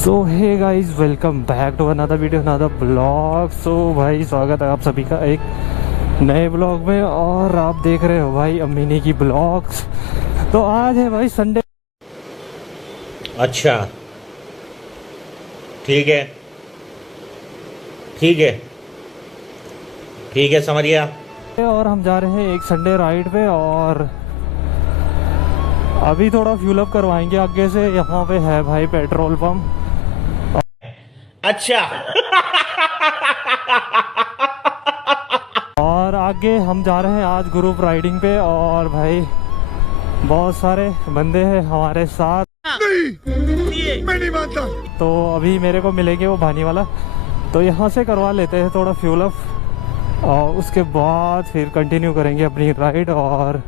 So hey guys, welcome back to another video, another vlog. So भाई, स्वागत है आप सभी का एक नए ब्लॉग में। और आप देख रहे हो भाई अम्मिनी की ब्लॉग्स। तो आज है भाई संडे। अच्छा, ठीक है, ठीक है, ठीक है, समझ गया। और हम जा रहे हैं एक संडे राइड पे। और अभी थोड़ा फ्यूल अप करवाएंगे आगे से। यहाँ पे है भाई पेट्रोल पंप। अच्छा। और आगे हम जा रहे हैं आज ग्रुप राइडिंग पे। और भाई बहुत सारे बंदे हैं हमारे साथ। नहीं, मैं नहीं मानता। तो अभी मेरे को मिलेंगे वो भानी वाला, तो यहाँ से करवा लेते हैं थोड़ा फ्यूल अप। और उसके बाद फिर कंटिन्यू करेंगे अपनी राइड। और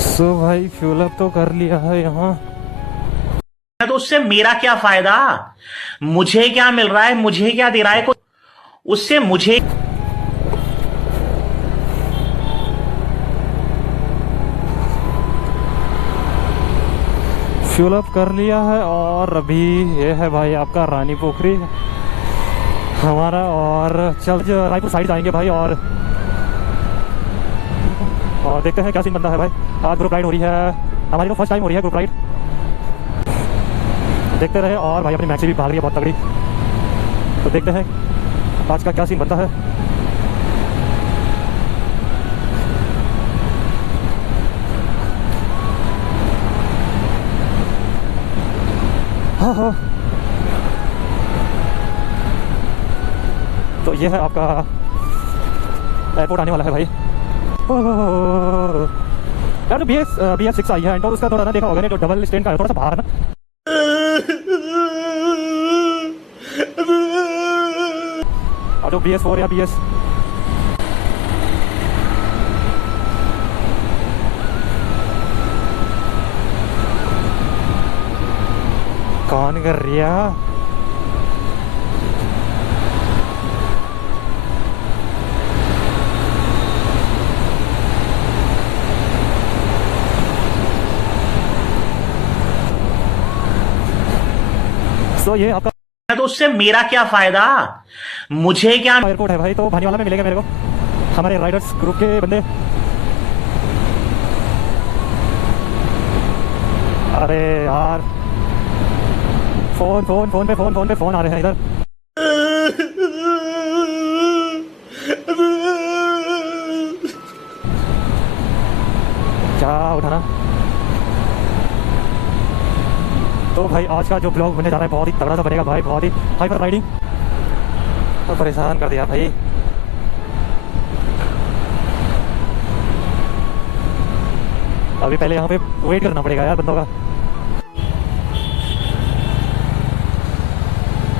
सो भाई फ्यूल अप तो कर लिया है यहाँ। तो उससे मेरा क्या फायदा? मुझे क्या मिल रहा है? मुझे क्या दे रहा है कोई? उससे मुझे फ्यूल अप कर लिया है। और अभी ये है भाई आपका रानी पोखरी हमारा। और चल रायपुर साइड जाएंगे भाई। और देखते हैं क्या सीन बनता है भाई। आज ग्रुप राइड हो रही है हमारी, तो फर्स्ट टाइम हो रही है ग्रुप राइड। देखते रहे। और भाई अपनी मैक्सी भी भाग रही है बहुत तगड़ी। तो देखते हैं आज का क्या सीन बनता है। हाँ हाँ, तो ये है आपका एयरपोर्ट आने वाला है भाई। यार जो बी एस 6 आई है एंटोर, उसका थोड़ा ना देखा होगा ने, जो डबल स्टैंड का है, थोड़ा सा बाहर ना। और जो BS 4 या BS कौन कर रही है। सो ये आपका तो उससे मेरा क्या फायदा? मुझे क्या? एयरपोर्ट है भाई। तो भानी वाला में मिलेगा मेरे को हमारे राइडर्स ग्रुप के बंदे। अरे यार, फोन पे फोन आ रहे हैं इधर। क्या उठाना। तो भाई आज का जो ब्लॉग बनने जा रहा है बहुत ही तगड़ा सा बनेगा भाई। बहुत ही हाइपर राइडिंग, तो परेशान कर दिया भाई। अभी पहले यहाँ पे वेट करना पड़ेगा यार बंदों का।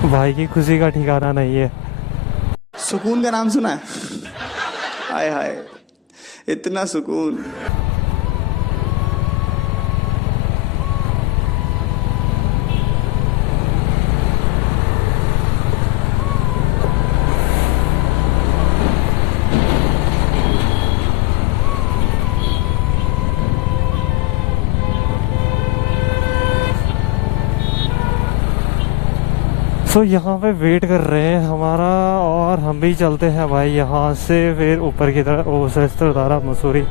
भाई की खुशी का ठिकाना नहीं है। सुकून का नाम सुना है? हाय हाय, इतना सुकून। सो यहाँ पे वेट कर रहे हैं हमारा। और हम भी चलते हैं भाई यहाँ से फिर ऊपर की तरफ, ओ सहस्त्रधारा मसूरी।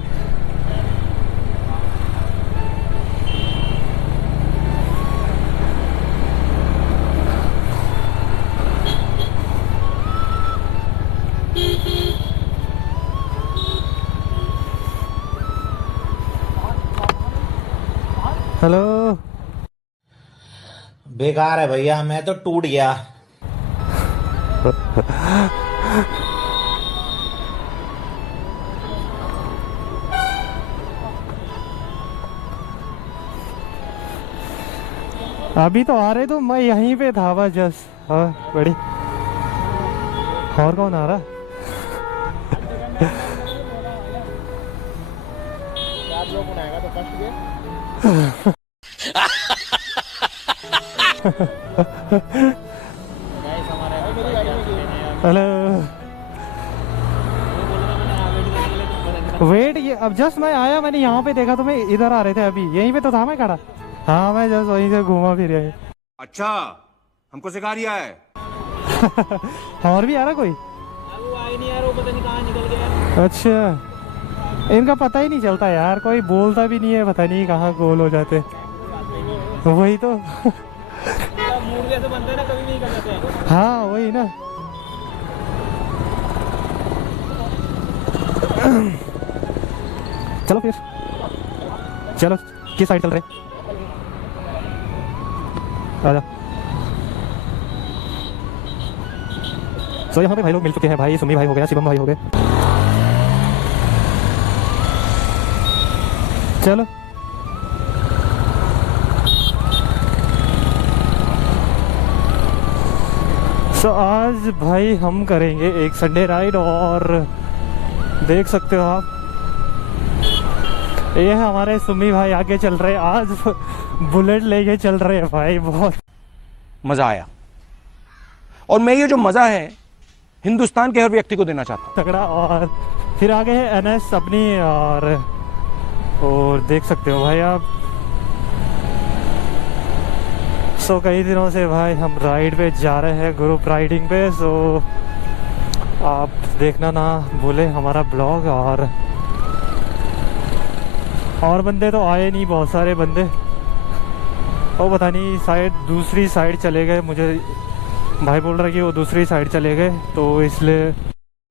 हेलो। बेकार है भैया, मैं तो टूट गया। अभी तो आ रहे, तो मैं यहीं पे था बस जस्ट। हाँ बड़ी। और कौन आ रहा। हेलो। वेट, ये अब जस्ट मैं आया, मैंने यहाँ पे देखा, तुम्हें इधर आ रहे थे अभी, यहीं पे तो था मैं खड़ा। हाँ, मैं जस्ट वहीं से घूमा फिर यहीं। अच्छा, हमको सिखा रिया है। और भी आ रहा कोई? वो आए नहीं यार, वो पता नहीं कहाँ निकल गया। अच्छा, इनका पता ही नहीं चलता यार, कोई बोलता भी नहीं है, पता नहीं कहाँ गोल हो जाते। वही तो। मूड जैसे बनता है ना, कभी नहीं कर जाते। हाँ वही ना। चलो फिर, चलो किस साइड चल रहे? आजा। सो यहाँ पे भाई लोग मिल चुके हैं भाई, सुमी भाई हो गया, शिवम भाई हो गए। चलो सो आज भाई हम करेंगे एक संडे राइड, और देख सकते हो आप, ये है हमारे सुमी भाई आगे चल रहे, आज बुलेट लेके चल रहे हैं भाई। बहुत मजा आया, और मैं ये जो मजा है हिंदुस्तान के हर व्यक्ति को देना चाहता हूँ। तगड़ा। और फिर आगे है एनएस अपनी, और देख सकते हो भाई आप। सो कई दिनों से भाई हम राइड पे जा रहे हैं, ग्रुप राइडिंग पे। सो आप देखना ना भूले हमारा ब्लॉग। और बंदे तो आए नहीं, बहुत सारे बंदे, वो पता नहीं साइड, दूसरी साइड चले गए। मुझे भाई बोल रहा है कि वो दूसरी साइड चले गए, तो इसलिए।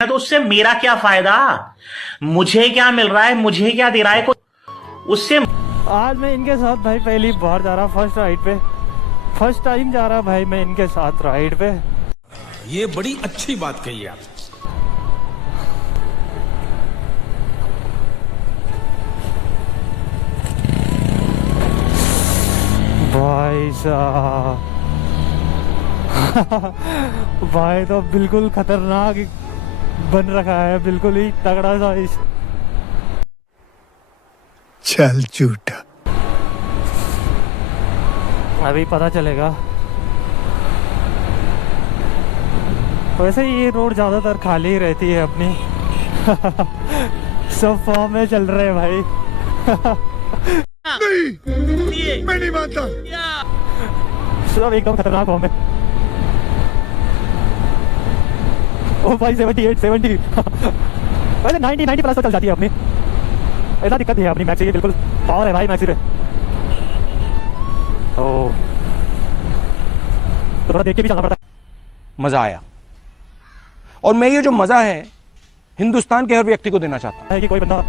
तो उससे मेरा क्या फायदा, मुझे क्या मिल रहा है, मुझे क्या दे रहा है उससे। आज मैं इनके साथ भाई पहली बार जा रहा, फर्स्ट राइड पे, फर्स्ट टाइम जा रहा भाई मैं इनके साथ राइड पे। ये बड़ी अच्छी बात कही आप। भाई साहब भाई तो बिल्कुल खतरनाक बन रखा है, बिल्कुल ही तगड़ा सा। चल झूठा, अभी पता चलेगा। वैसे ये रोड ज्यादातर खाली ही रहती है अपनी। सब फॉर्म में चल रहे हैं भाई। मैं नहीं मानता। सब एकदम खतरनाक फॉर्म में। ओ भाई 78 70 वैसे 90 प्लस तो चल जाती है अपनी, ऐसा दिक्कत नहीं है अपनी मैक्सी की, बिल्कुल पावर है भाई मैक्सी पे। ओ तो थोड़ा देख के भी चलना पड़ता है। मजा आया, और मैं ये जो मजा है हिंदुस्तान के हर व्यक्ति को देना चाहता हूँ। है कि कोई बंदा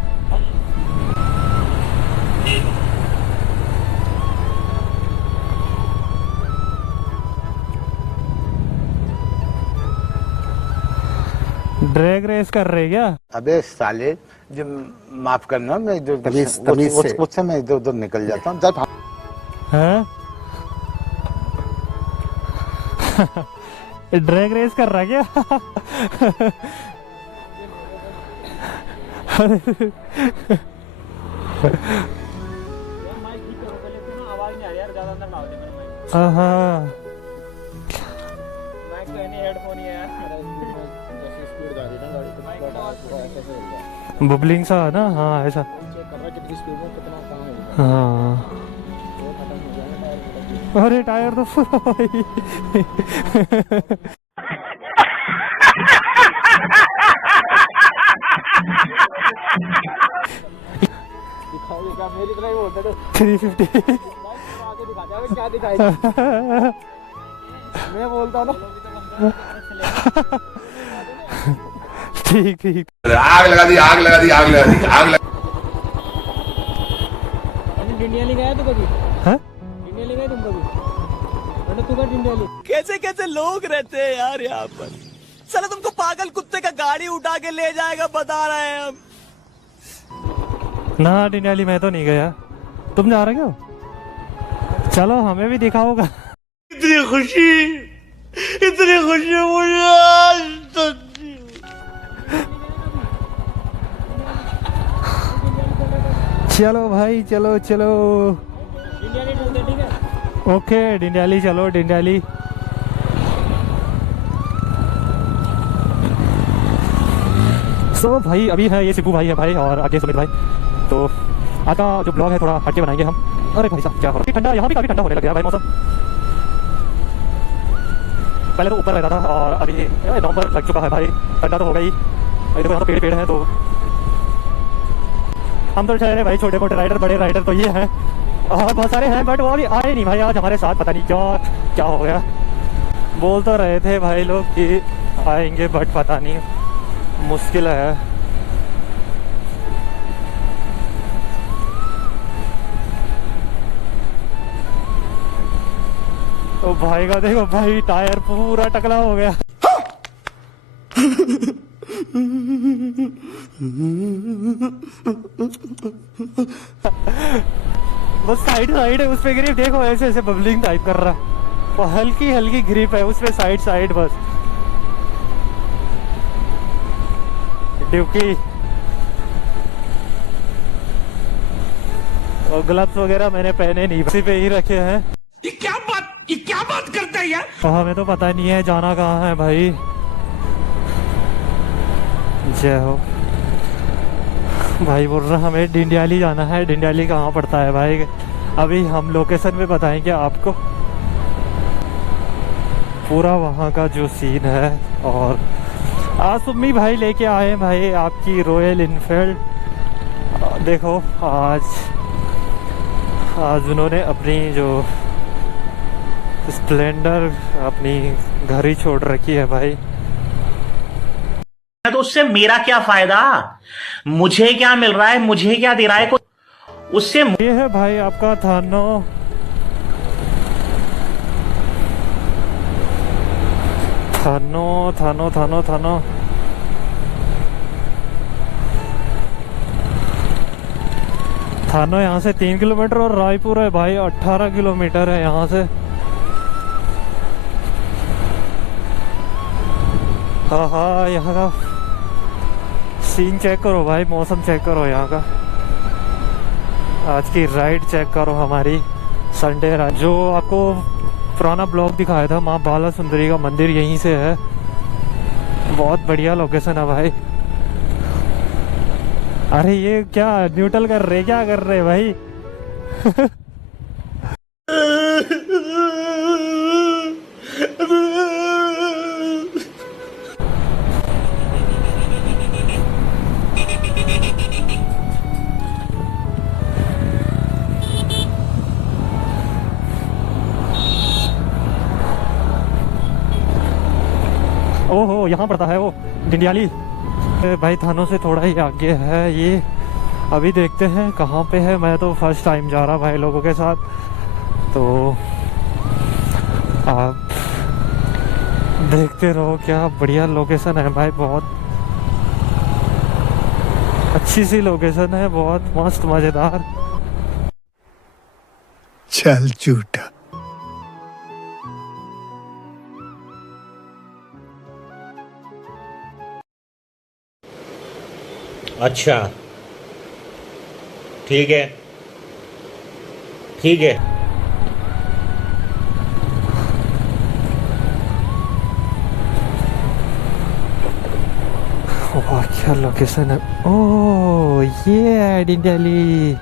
ड्रैग रेस कर रहे क्या? अबे साले, जो माफ करना, मैं इधर उससे मैं इधर उधर निकल जाता हूँ। जब हैं? ड्रैग रेस कर रहा क्या? आवाज नहीं आ रही यार, ज्यादा अंदर ना हो जाए मेरा माइक। हाँ माइक तो नहीं, हेडफोन ही है यार। जैसे स्पीड जा रही है ना गाड़ी तो ऐसे हो गया। बुबलिंग सा है ना, हाँ ऐसा। चेक कर रहा कितनी स्पीड में कितना कहाँ है। हाँ वो खत्म हो जाएगा टायर। अरे टायर तो फुल हो गई। दिखाओगे क्या? मेरी तरह ही बोलते थे। 350 आगे दिखा दे, क्या दिखाएगा? मैं बोलता हूँ ना। ठीक ठीक। आग लगा दी, आग लगा दी, आग लगा दी, आग लगा। डिंडियाली गया तू कभी? हाँ? डिंडियाली गए तुम कभी? मैंने तू का डिंडियाली। कैसे कैसे लोग रहते हैं यार यहाँ पर। साला तुमको पागल कुत्ते का गाड़ी उठा के ले जाएगा, बता रहे हैं हम। ना डिंडाली मैं तो नहीं गया, तुम जा रहे हो? चलो हमें भी दिखाओगा। इतनी खुशी मुझे आज तक। चलो भाई चलो चलो। डिंडियाली ढूंढते, ठीक है? ओके डिंडाली, चलो डिंडाली। सो भाई अभी है ये सिपू भाई है भाई और आगे सुमित भाई। तो आज का जो ब्लॉग है थोड़ा हटके बनाएंगे हम। अरे भाई साहब क्या हो रहा है, ठंडा यहाँ भी काफ़ी ठंडा होने लग गया भाई मौसम। पहले तो ऊपर रहता था और अभी नवंबर लग चुका है भाई, ठंडा तो हो गई। अभी देखो यहाँ तो पेड़ है, तो हम तो ठहरे भाई छोटे मोटे राइडर, बड़े राइडर तो ये हैं और बहुत सारे हैं, बट वो अभी आए नहीं भाई आज हमारे साथ। पता नहीं क्या हो गया। बोल तो रहे थे भाई लोग कि आएंगे, बट पता नहीं, मुश्किल है। तो भाई का देखो भाई टायर पूरा टकला हो गया। बस साइड है उस पे ग्रिप देखो ऐसे ऐसे बबलिंग टाइप कर रहा, और हल्की हल्की ग्रिप है उस पे साइड बस। ड्यूकी और ग्लव्स वगैरह मैंने पहने नहीं, इसी पे ही रखे हैं। ये क्या बात करता है यार। तो हमें तो पता नहीं है जाना कहाँ है भाई। जय हो भाई। बोल रहा हमें डिंडियाली जाना है। डिंडियाली कहाँ पड़ता है भाई? अभी हम लोकेशन पे बताएंगे आपको पूरा वहाँ का जो सीन है। और आज सुम्मी भाई लेके आए भाई आपकी रॉयल इनफील्ड। देखो आज उन्होंने अपनी जो स्प्लेंडर अपनी घर ही छोड़ रखी है भाई। तो उससे मेरा क्या फायदा, मुझे क्या मिल रहा है, मुझे क्या दे रहा है उससे। ये है भाई आपका थानो। थानो यहाँ से 3 किलोमीटर और रायपुर है भाई 18 किलोमीटर है यहाँ से। हाँ यहाँ का सीन चेक करो भाई, मौसम चेक करो यहाँ का। आज की राइड चेक करो हमारी संडे राइड। जो आपको पुराना ब्लॉग दिखाया था माँ बाला सुंदरी का मंदिर यहीं से है। बहुत बढ़िया लोकेशन है भाई। अरे ये क्या न्यूट्रल कर रहे, क्या कर रहे भाई? ओहो यहाँ पड़ता है वो डिंडियाली भाई। थानों से थोड़ा ही आगे है ये। अभी देखते हैं कहाँ पे है। मैं तो फर्स्ट टाइम जा रहा भाई लोगों के साथ, तो आप देखते रहो। क्या बढ़िया लोकेशन है भाई, बहुत अच्छी सी लोकेशन है, बहुत मस्त मजेदार। चल झूठा। अच्छा ठीक है। वाह क्या लोकेशन है। ओह ये है डिंडियाली।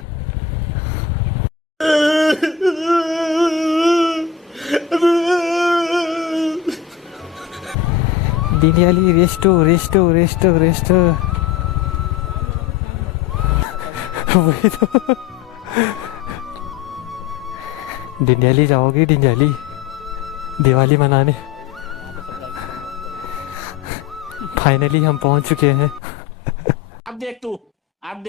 डिंडियाली रेस्टो। वही तो। डिंडियाली जाओगी, डिंडियाली दिवाली मनाने। फाइनली हम पहुंच चुके हैं। अब देख तू अब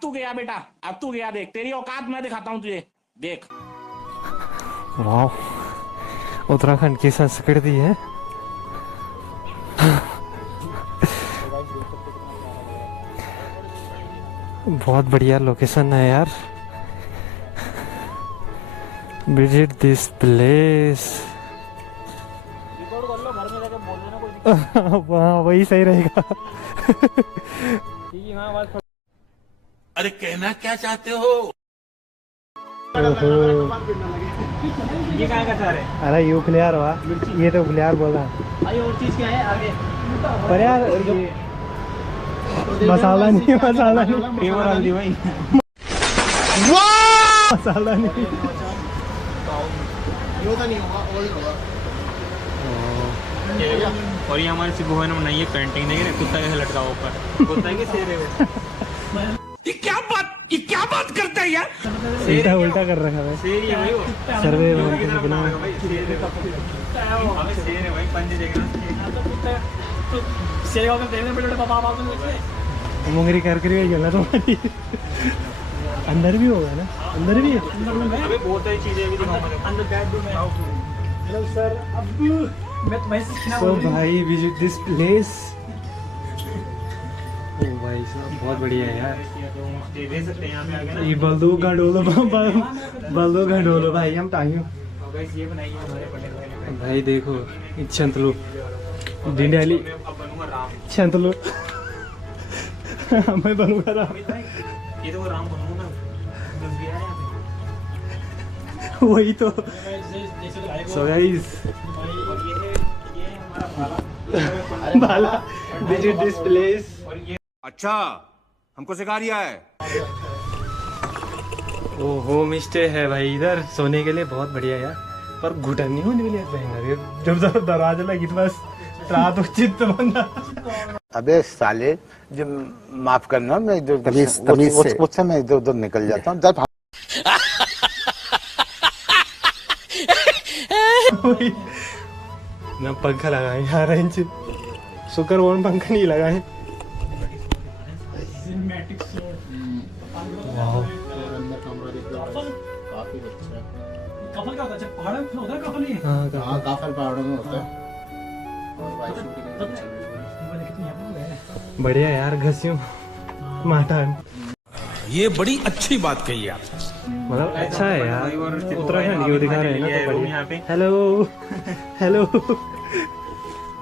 तू गया बेटा, अब तू गया। देख तेरी औकात मैं दिखाता हूँ तुझे, देख। वाह उत्तराखंड की संस्कृति है। बहुत बढ़िया लोकेशन है यार। Visit this place. वहाँ वही सही रहेगा। अरे कहना क्या चाहते हो? ये क्या का चार है? अरे यू क्लियर हुआ, ये तो क्लियर बोला। भाई और चीज क्या है आगे? पर यार मसाला नहीं, मसाला नहीं, फ्लेवर हल्दी भाई। मसाला नहीं। और ये हमारे सिबुआ ने बनाई है पेंटिंग, देख रहे कुत्ता कैसे लटका हुआ ऊपर, कुत्ता है कि शेर है वो? ये क्या बात करता है यार? उल्टा उल्टा कर रखा है। शेर ही है भाई वो। सर्वे लोगों की तरह बना रखा भाई, शेर है वो। हमें शेर है भाई, पंजे देख रहा है। शेर का देखने बड़े बड़े पापा को मुंगरी कर कर गया तुम्हारी। अंदर भी होगा ना, अंदर भी है। अबे बहुत सारी चीजें अभी दिखाऊंगा अंदर बेडरूम है। हेलो सर, अब मैं तुम्हें सीखना सो भाई विजिट दिस प्लेस। ओ भाई साहब बहुत बढ़िया है यार। दे सकते हैं यहाँ पे आगे ना। ये बंदूक का डोलो, बंदूक का डोलो भाई, हम टांगियो और गाइस ये बनाई है हमारे बड़े भाई ने। भाई। देखो चंतलू डिंडाली, अब बनूंगा राम। चंतलू मैं बनूंगा राम। ये तो वो राम बनूंगा ना, बस भी आया यहाँ पे। वही तो। सो गाइस और ये हमारा बाला विजिट दिस प्लेस। अच्छा, हमको सिखा रिया है। ओ होम स्टे है भाई इधर, सोने के लिए बहुत बढ़िया यार। पर घुटन नहीं होने के लिए भयंकर, जब दरवाजा लगी तो बस रात उचित बंदा। अबे साले, जब माफ करना, मैं इधर मुझसे मैं इधर उधर निकल जाता हूँ। जब ना पंखा लगाए यार, इंच शुक्र वन पंखा नहीं लगाए। वाह कफल का होता है, जब पहाड़ में होता है कफल ही है। हाँ काफल पहाड़ों में होता है। बढ़िया यार, घसियों माठान। ये बड़ी अच्छी बात कही आप। मतलब अच्छा है यार। उत्तराखंड की वो दिखा रहे हैं ना, तो रूम बढ़िया। यहाँ पे हेलो हेलो।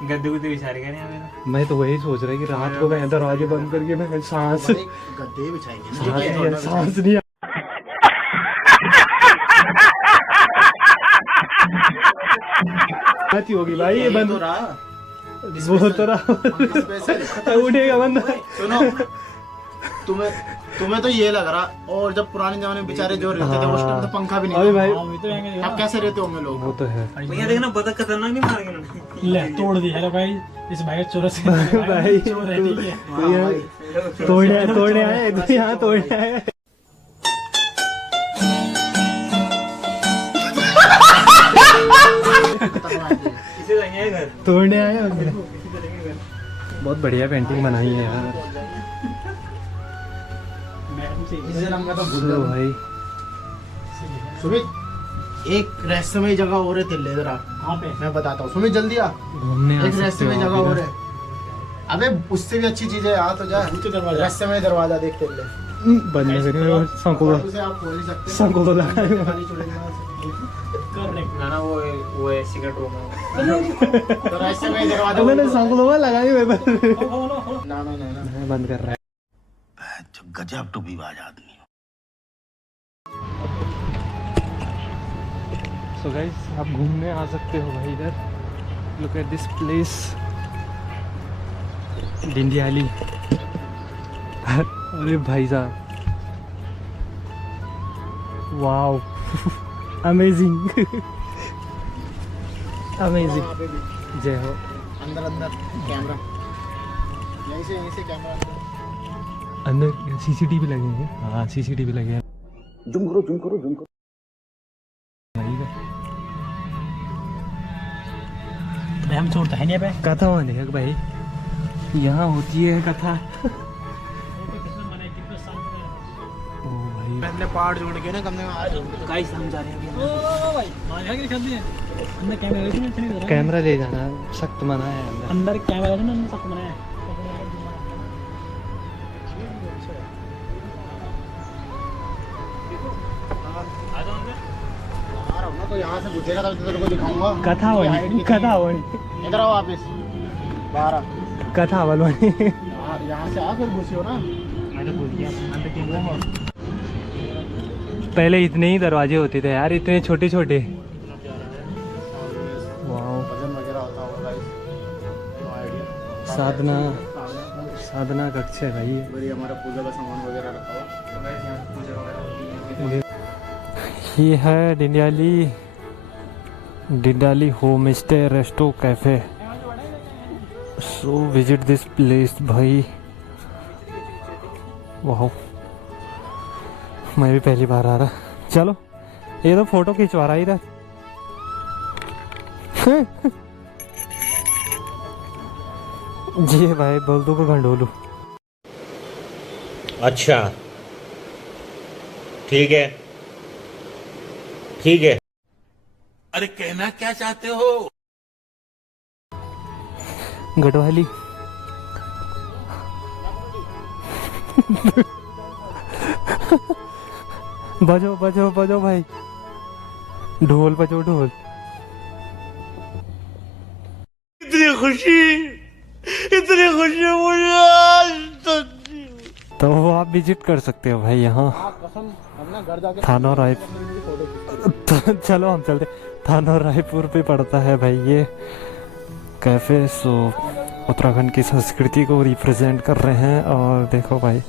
गद्दे गुद्दे बिछा रहे हैं यहाँ पे ना। मैं तो वही सोच रहा कि रात को मैं दरवाजे बंद करके मैं सांस गद्दे बिछाएंगे। सांस नहीं आती होगी भाई। ये बंद वो तो रहा उठेगा बंदा। सुनो, तुम्हें तो ये लग रहा, और जब पुराने जमाने में बेचारे जो रहते थे उस टाइम तो पंखा भी नहीं अभी भाई था। अब कैसे रहते होंगे लोग? वो तो है भैया देखना, बतख खतरनाक नहीं मारेंगे उन्होंने। ले तोड़ दी। हेलो भाई, इस भाई चोर से भाई चोर है, ठीक है। तोड़ने आए तो यहाँ तोड़ने आए। इसे जाएंगे घर। तोड़ने आए और बहुत बढ़िया पेंटिंग बनाई है यार। चलो भाई सुमित, एक रहस्यमय जगह हो रहे थे इधर आ। कहाँ पे? मैं बताता हूँ सुमित, जल्दी आ। घूमने आ एक सकते रहस्यमय हो जगह आप हो इधर। रहे। अबे उससे भी अच्छी चीज है, आ तो जा। दरवाजा। रहस्यमय दरवाजा देखते ले। बंद नहीं करेंगे, संकुल उसे आप खोल नहीं सकते। संकुल तो लगा है। खाली छोड़ेंगे। ना ना वो है सिगरेट रूम है। तो रहस्यमय दरवाजा मैंने संकुल में लगाई हुई बस। ना ना ना ना। बंद कर रहा है। गजब टूबीबाज आदमी। सो गाइस आप घूमने आ सकते हो भाई इधर। Look at this place, Dindiyali. अरे भाई साहब, वाओ, अमेजिंग अमेजिंग। जय हो। अंदर अंदर कैमरा, यहीं से कैमरा अंदर सीसीटीवी लगे हैं। हाँ सीसीटीवी लगे हैं। जूम करो। हम छोड़ता है नहीं पे कथा होने है भाई, यहाँ होती है कथा। ओ भाई पहले पहाड़ जोड़ के ना कम से कम। गाइस हम जा रहे हैं अभी। ओ भाई मार के खेल दिए अंदर कैमरा लेके नहीं चली। कैमरा ले जाना सख्त मना है अंदर। अंदर कैमरा है ना, अंदर सब बनाया है। तो यहाँ से घुसेगा तब तेरे को दिखाऊंगा। कथा होनी इधर आओ वापस बाहर आ। कथा वालों यहाँ से आ, फिर घुसियो ना। मैं तो भूल गया अंदर कैमरा है। पहले इतने ही दरवाजे होते थे यार, इतने छोटे छोटे। वाओ, भजन वगैरह होता होगा गाइस, नो आइडिया। साधना साधना कक्ष है भाई। बड़ी हमारा पूजा का सामान वगैरह रखा हुआ। तो गाइस यहाँ पूजा वगैरह ये है Dindali home stay resto cafe. So visit this place भाई। वाह, मैं भी पहली बार आ रहा। चलो, ये तो फोटो खिंचवा रहा इधर। जी भाई, बोल दो को घंडोलू। अच्छा, ठीक है ठीक है। अरे कहना क्या चाहते हो? गढ़वाली। बजो बजो बजो भाई, ढोल बजो ढोल। इतनी खुशी मुझे आज तक। तो आप विजिट कर सकते हो भाई यहाँ थाना रायपुर। तो चलो हम चलते। थाना रायपुर पे पड़ता है भाई ये कैफे। सो उत्तराखंड की संस्कृति को रिप्रेजेंट कर रहे हैं। और देखो भाई,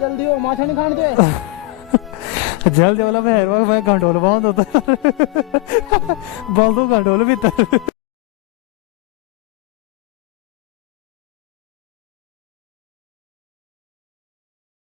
जल्दी हो, माछा नहीं खाने दे। जल्दी वाला मैं घंटोल बांध होता। बोल दो घंटोल भीतर।